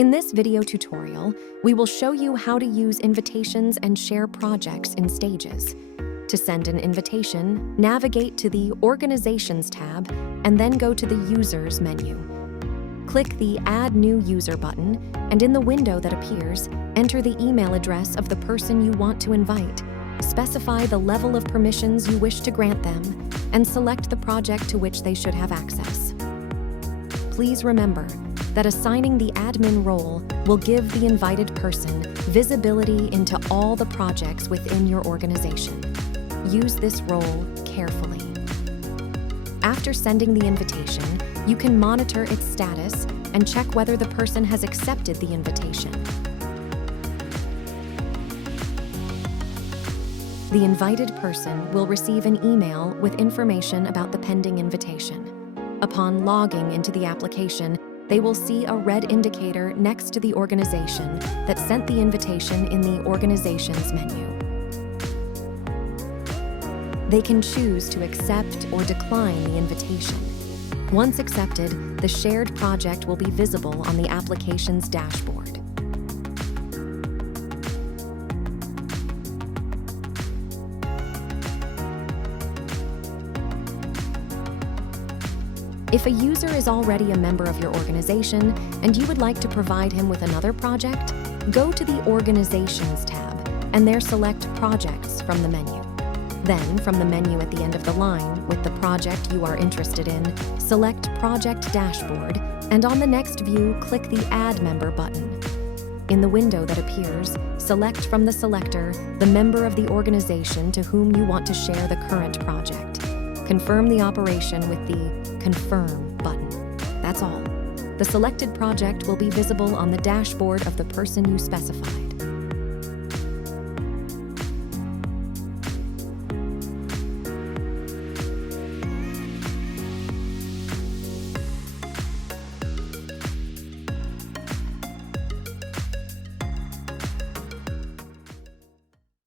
In this video tutorial, we will show you how to use invitations and share projects in stages. To send an invitation, navigate to the Organizations tab and then go to the Users menu. Click the Add New User button, and in the window that appears, enter the email address of the person you want to invite. Specify the level of permissions you wish to grant them, and select the project to which they should have access. Please remember that assigning the admin role will give the invited person visibility into all the projects within your organization. Use this role carefully. After sending the invitation, you can monitor its status and check whether the person has accepted the invitation. The invited person will receive an email with information about the pending invitation. Upon logging into the application, they will see a red indicator next to the organization that sent the invitation in the Organizations menu. They can choose to accept or decline the invitation. Once accepted, the shared project will be visible on the application's dashboard. If a user is already a member of your organization and you would like to provide him with another project, go to the Organizations tab and there select Projects from the menu. Then, from the menu at the end of the line with the project you are interested in, select Project Dashboard, and on the next view, click the Add Member button. In the window that appears, select from the selector the member of the organization to whom you want to share the current project. Confirm the operation with the Confirm button. That's all. The selected project will be visible on the dashboard of the person you specified.